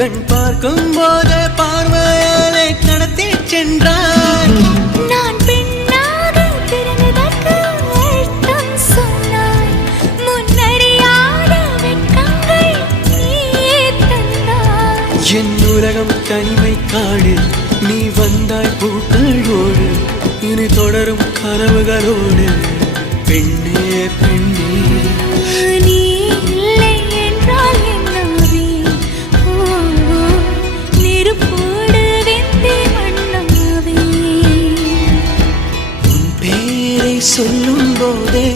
கண் பார்க்கும் போதே பார்வையாலே கடத்தி சென்றார். நான் பெண்ணாக பிறந்ததற்கு அர்த்தம் சொன்னாய். முன்னறியாத வெட்கங்கள் நீயே தந்தாய். என் உலகம் தனிமை காடு, நீ வந்தாய் பூக்களோடு, இனி தொடரும் கனவுகளோடு. பெண்ணே பெண்ணே நீ இல்லை என்றால் என்னாவே? நெருப்போடு வெந்தே மண்ணாவே. உன் பேரை சொல்லும் போதே